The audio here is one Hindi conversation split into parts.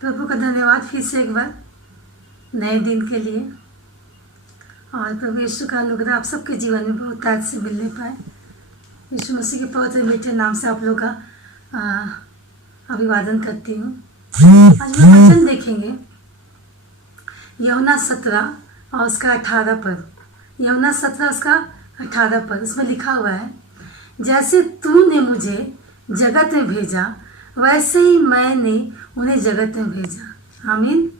प्रभु का धन्यवाद फिर से एक बार नए दिन के लिए, और प्रभु यीशु का अनुग्रह आप सबके जीवन में बहुत आज से मिलने पाए। यीशु मसीह के पवित्र मीठे नाम से आप लोग का अभिवादन करती हूँ। आज हम वचन देखेंगे यूहन्ना 17 और उसका 18 पद। यूहन्ना 17 उसका 18 पद, उसमें लिखा हुआ है, जैसे तूने मुझे जगत में भेजा वैसे ही मैंने उन्हें जगत में भेजा। आमीन।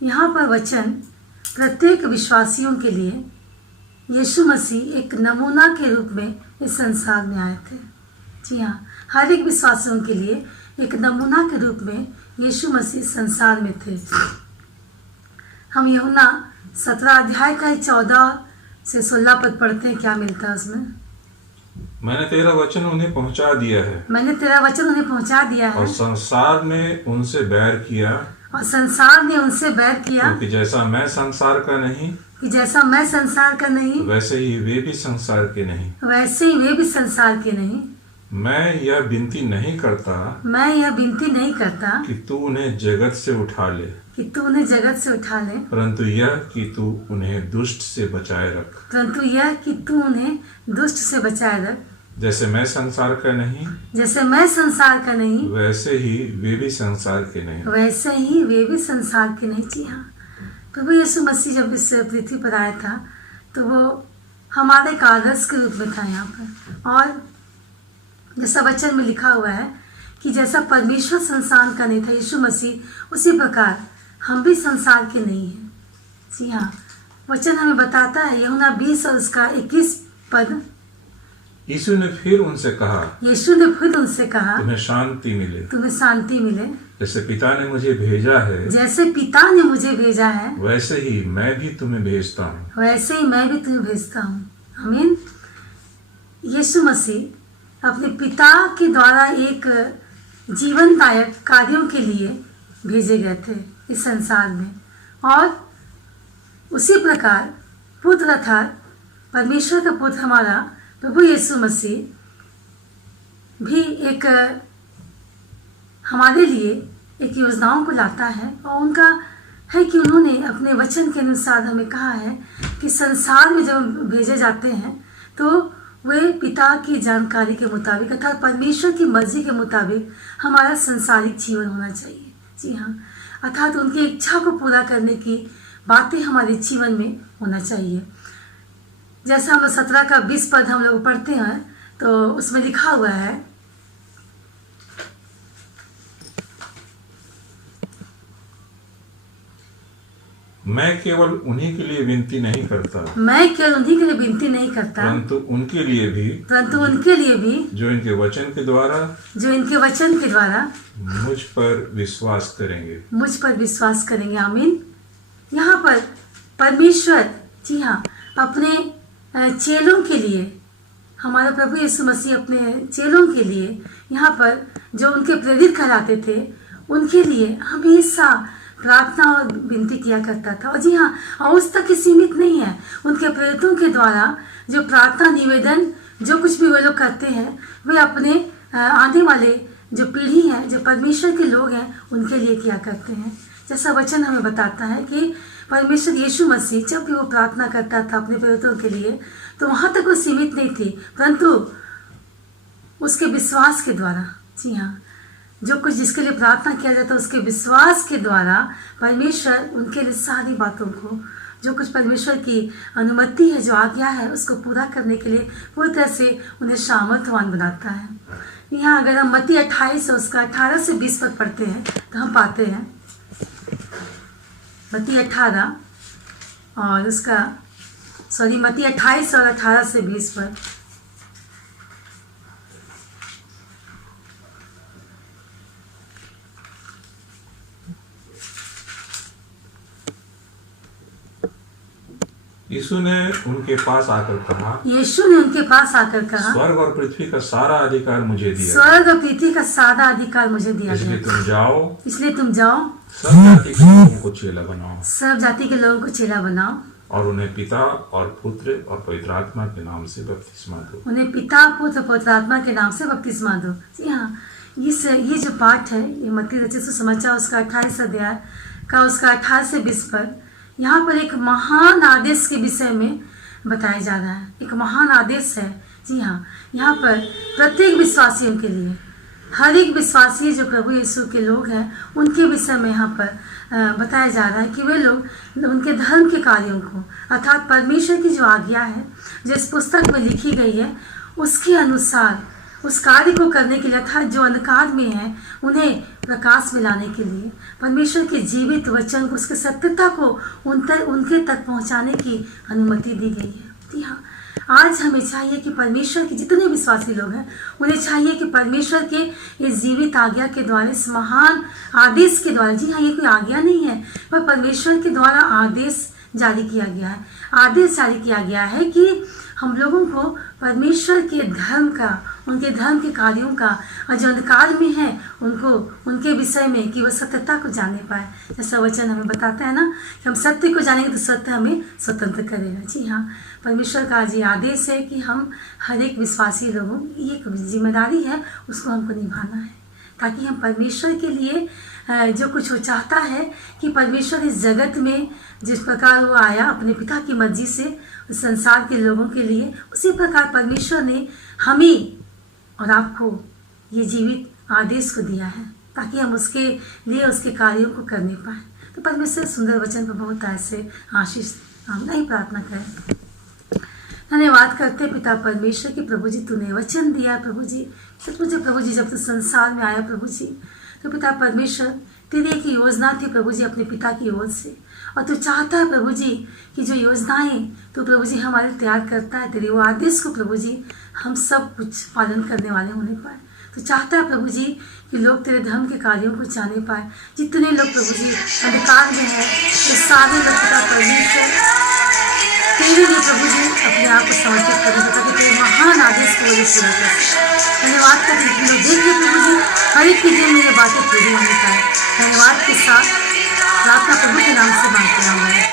यहाँ पर वचन प्रत्येक विश्वासियों के लिए यीशु मसीह एक नमूना के रूप में इस संसार में आए थे। जी हाँ, हर एक विश्वासियों के लिए एक नमूना के रूप में यीशु मसीह संसार में थे। हम यूहन्ना 17 अध्याय का 14 से 16 पद पढ़ते हैं। क्या मिलता है उसमें? मैंने तेरा वचन उन्हें पहुंचा दिया है, मैंने तेरा वचन उन्हें पहुंचा दिया है, और संसार ने उनसे बैर किया, और संसार ने उनसे बैर किया, क्योंकि जैसा मैं संसार का नहीं, कि जैसा मैं संसार का नहीं, वैसे ही वे भी संसार के नहीं। वैसे ही वे भी संसार के नहीं। मैं यह विनती नहीं करता मैं यह विनती नहीं करता कि तू उन्हें जगत से उठा ले, कि तू उन्हें जगत से उठा ले, परंतु यह कि तू उन्हें दुष्ट से बचाए रख। परंतु यह कि तू उन्हें दुष्ट से बचाए रख। जैसे मैं संसार का नहीं, जैसे मैं संसार का नहीं, वैसे ही वे भी संसार के नहीं। वैसे ही वे भी संसार के नहीं। जी हाँ, प्रभु यीशु मसीह जब इस पृथ्वी पर आया था तो वो हमारे एक आदर्श के रूप में था यहाँ पर। और जैसा वचन में लिखा हुआ है कि जैसा परमेश्वर संसार का नहीं था यीशु मसीह, उसी प्रकार हम भी संसार के नहीं हैं। जी हाँ, वचन हमें बताता है यूहन्ना 20 और उसका 21 पद। यीशु ने फिर उनसे कहा, यीशु ने फिर उनसे कहा, तुम्हें शांति मिले। तुम्हें शांति मिले। जैसे पिता ने मुझे भेजा है, जैसे पिता ने मुझे भेजा है, वैसे ही मैं भी तुम्हें भेजता हूँ। वैसे ही मैं भी तुम्हें भेजता हूँ। आमीन। यीशु मसीह अपने पिता के द्वारा एक जीवनदायक कार्यों के लिए भेजे गए थे इस संसार में, और उसी प्रकार पुत्र अर्थात परमेश्वर का पुत्र हमारा प्रभु यीशु मसीह भी एक हमारे लिए एक योजनाओं को लाता है। और उनका है कि उन्होंने अपने वचन के अनुसार हमें कहा है कि संसार में जब भेजे जाते हैं तो वे पिता की जानकारी के मुताबिक अर्थात परमेश्वर की मर्जी के मुताबिक हमारा संसारिक जीवन होना चाहिए। जी हाँ, अर्थात उनकी इच्छा को पूरा करने की बातें हमारे जीवन में होना चाहिए। जैसा हम 17 का 20 पद हम लोग पढ़ते हैं तो उसमें लिखा हुआ है, मैं केवल उन्हीं के लिए विनती नहीं करता, मैं केवल उन्हीं के लिए विनती नहीं करता, परंतु उनके लिए भी जो इनके वचन के द्वारा मुझ पर विश्वास करेंगे। आमीन। यहाँ पर परमेश्वर जी हाँ अपने चेलों के लिए, हमारा प्रभु यीशु मसीह अपने चेलों के लिए यहाँ पर जो उनके प्रेरित कहलाते थे उनके लिए हमेशा प्रार्थना और विनती किया करता था। और जी हाँ, और उस तक ही सीमित नहीं है, उनके प्रेरितों के द्वारा जो प्रार्थना निवेदन जो कुछ भी वे लोग करते हैं वे अपने आने वाले जो पीढ़ी है, जो परमेश्वर के लोग हैं, उनके लिए किया करते हैं। जैसा वचन हमें बताता है कि परमेश्वर यीशु मसीह जब भी वो प्रार्थना करता था अपने प्रेरितों के लिए तो वहाँ तक वो सीमित नहीं थी, परंतु उसके विश्वास के द्वारा, जी हाँ, जो कुछ जिसके लिए प्रार्थना किया जाता है उसके विश्वास के द्वारा परमेश्वर उनके लिए सारी बातों को, जो कुछ परमेश्वर की अनुमति है, जो आज्ञा है, उसको पूरा करने के लिए पूरी तरह से उन्हें सामर्थ्यवान बनाता है। यहाँ अगर हम मत्ती 28 और उसका 18 से 20 पद पढ़ते हैं तो हम पाते हैं, मत्ती 28 और उसका मत्ती 28 और 18 से 20 पद। यीशु ने उनके पास आकर कहा, स्वर्ग और पृथ्वी का सारा अधिकार मुझे दिया, इसलिए तुम जाओ, सब जाति के लोगों को चेला बनाओ, और उन्हें पिता और पुत्र और पवित्र आत्मा के नाम से बपतिस्मा दो। उन्हें पिता, पुत्र, पवित्र आत्मा के नाम से बपतिस्मा दो। जी हाँ, ये जो पाठ है, ये मत्ती रचित सुसमाचार उसका 28 अध्याय का उसका 18 से 20 पर, यहाँ पर एक महान आदेश के विषय में बताया जा रहा है। एक महान आदेश है। जी हाँ, यहाँ पर प्रत्येक विश्वासियों के लिए, हर एक विश्वासी जो प्रभु यीशु के लोग हैं उनके विषय में यहाँ पर बताया जा रहा है कि वे लोग उनके धर्म के कार्यों को, अर्थात परमेश्वर की जो आज्ञा है जो इस पुस्तक में लिखी गई है उसके अनुसार उस कार्य को करने के लिए, अर्थात जो अंधकार में है उन्हें प्रकाश में लाने के लिए, परमेश्वर के जीवित वचन को, उसकी सत्यता को उनके तक पहुंचाने की अनुमति दी गई है। जी हाँ, आज हमें चाहिए कि परमेश्वर के जितने विश्वासी लोग हैं उन्हें चाहिए कि परमेश्वर के इस जीवित आज्ञा के द्वारा, इस महान आदेश के द्वारा, जी हाँ ये कोई आज्ञा नहीं है पर परमेश्वर के द्वारा आदेश जारी किया गया है। आदेश जारी किया गया है कि हम लोगों को परमेश्वर के धर्म का, उनके धर्म के कार्यों का, और जो अंधकार में है उनको, उनके विषय में कि वह सत्यता को जाने पाए। जैसा वचन हमें बताता है ना कि हम सत्य को जानेंगे तो सत्य हमें स्वतंत्र करेगा। जी हाँ, परमेश्वर का आज ये आदेश है कि हम हर एक विश्वासी लोगों की एक जिम्मेदारी है, उसको हमको निभाना है ताकि हम परमेश्वर के लिए जो कुछ वो चाहता है कि परमेश्वर इस जगत में जिस प्रकार वो आया अपने पिता की मर्जी से संसार के लोगों के लिए, उसी प्रकार परमेश्वर ने हमें और आपको ये जीवित आदेश को दिया है ताकि हम उसके लिए उसके कार्यों को करने पाएँ। तो परमेश्वर सुंदर वचन पर बहुत ऐसे आशीष हम नहीं प्रार्थना करें। धन्यवाद करते पिता परमेश्वर की प्रभु जी तूने वचन दिया। प्रभु जी सचमुच प्रभु जी जब तू संसार में आया प्रभु जी तो पिता परमेश्वर तेरी एक योजना थी प्रभु जी अपने पिता की ओर से, और तू चाहता है प्रभु जी कि जो योजनाएं तो प्रभु जी हमारे तैयार करता है तेरे वो आदेश को प्रभु जी हम सब कुछ पालन करने वाले होने पाए। तो चाहता है प्रभु जी कि लोग तेरे धर्म के कार्यों को जाने पाए। जितने लोग प्रभु जी अंधकार में है तो सारे लोग पिता परमेश्वर तेरे लिए प्रभु जी अपने आप को समर्पित करें ताकि तेरे महान आदेश को वो पूरा कर सकें। धन्यवाद करते हैं लोग देखिए प्रभु जी हर एक के जीवन में ये बातें पूरी होने पाए। धन्यवाद के साथ प्रार्थना प्रभु के नाम से मांगते हैं।